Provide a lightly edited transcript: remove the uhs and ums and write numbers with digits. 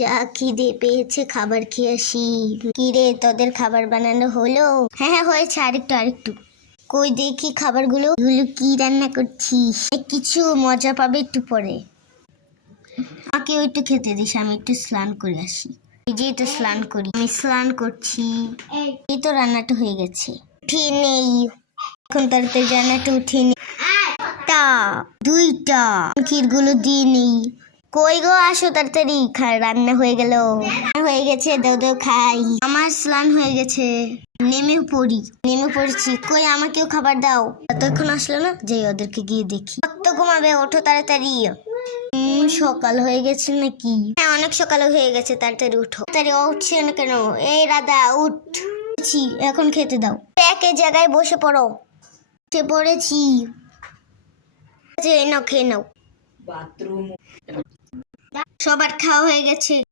যা খিদে পেয়েছে, খাবার খেয়ে আসি। কি রে, তোদের খাবার বানানো হলো? হ্যাঁ হ্যাঁ হয়েছে, আরেকটু। কই দেখি খাবারগুলো, এগুলো কি রান্না করছিস? কিছু মজা পাবে একটু পরে। আমাকে একটু খেতে দিস, আমি একটু স্নান করে আসি। এই যে তো স্নান করি, আমি স্নান করছি। এই তো রান্নাটা হয়ে গেছে। উঠিয়ে নেই এখন, তাড়াতাড়ি রান্নাটা উঠিয়ে নেই। একটা, দুইটা ক্ষীরগুলো দিয়ে নেই। কই গো, আসো তাড়াতাড়ি, রান্না হয়ে গেল। হয়ে গেছে, দাও দাও খাই। আমার স্নান হয়ে গেছে, নেমে পড়েছি। কই আমাকেও খাবার দাও। এতক্ষণ আসলো না, যে ওদেরকে গিয়ে দেখি। কত ঘুমাবে, ওঠো তাড়াতাড়ি। সকাল হয়ে গেছে নাকি? হ্যাঁ, অনেক সকাল হয়ে গেছে, তাড়াতাড়ি উঠো। তাড়াতাড়ি উঠছে না কেন? এই রাধা, উঠছি, এখন খেতে দাও। একই জায়গায় বসে পড়ো। উঠে পড়েছি, নাও খেয়ে নাও। সবার খাওয়া হয়ে গেছে।